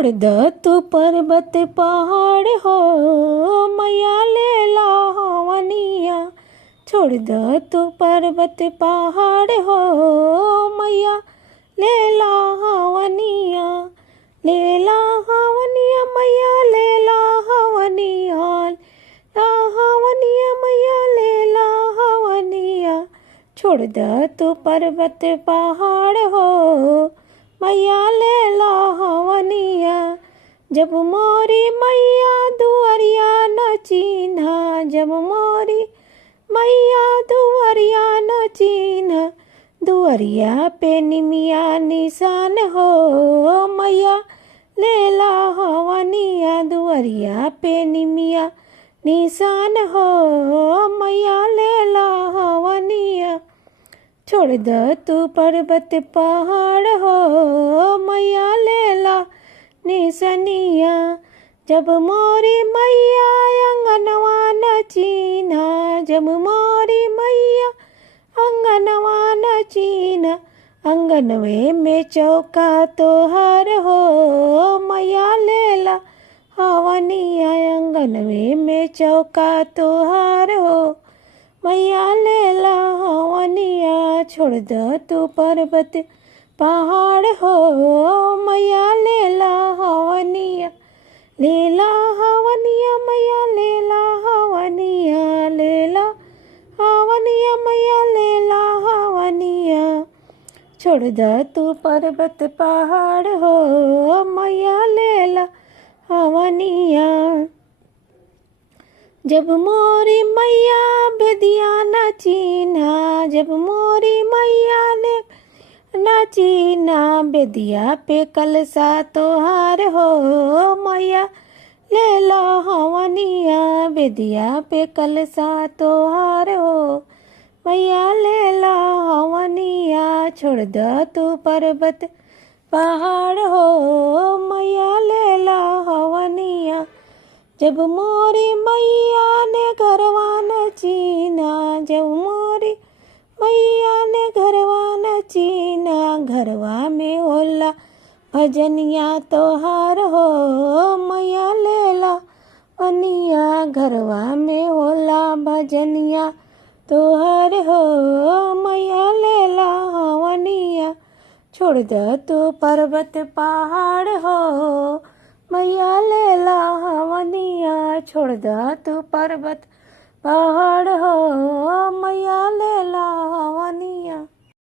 छोड़ द तू पर्वत पहाड़ हो मैया ले ला हवनिया। छोड़ द तू पर्वत पहाड़ हो मैया ले ला हवनिया। ले ला हवनिया मैया ले ला हवनिया। ला हवनिया मैया ले ला हवनिया। छोड़ द तू पर्वत पहाड़ हो मैया ले ला हवनिया। जब मोरी मैया दुआरिया न चीन्हा। जब मोरी मैया दुआरिया न चीन्हा। दुआरिया पे निमिया निशान हो मैया ले ला हवनिया। दुआरिया पे निमिया निशान हो मैया ले ला हवनिया। छोड़ द तू पर्वत पहाड़ हो मैया ले ला निसनिया। जब मोरी मैया अंगनवा न चीन्हा। जब मोरी मैया अंगनवा न चीन्हा। अंगनवे में चौका तोहार हो मैया ले ला हवनिया। अंगनवे में चौका तोहार हो मैया ले ला हवनिया। छोड़ द तू पर्वत पहाड़ हो मैया ले ला हवनिया। ले ला हवनिया मैया ले ला हवनिया। ले ला हवनिया मैया ले ला हवनिया। छोड़ द तू पर्वत पहाड़ हो मैया ले ला हवनिया। जब मोरी मैया बेदिया न चीन्हा। जब मोरी मैया ने न चीन्हा। बेदिया पे कलसा तोहार हो मैया ले ला हवनिया। बेदिया पे कलसा तोहार हो मैया ले ला हवनिया। छोड़ द तू पर्वत पहाड़ हो मैया ले ला हवनिया। जब मोरी मैया ने घरवा न चीन्हा। जब मोरी मैया ने घरवा न चीन्हा। घरवा में होला भजनिया तोहार हो मैया ले ला हवनिया। घरवा में होला भजनिया तोहार हो मैया ले ला हवनिया। छोड़ द तू पर्वत पहाड़ हो मैया ले ला हवनिया। छोड़ द तू पर्वत पहाड़ हो मैया ले ला हवनिया।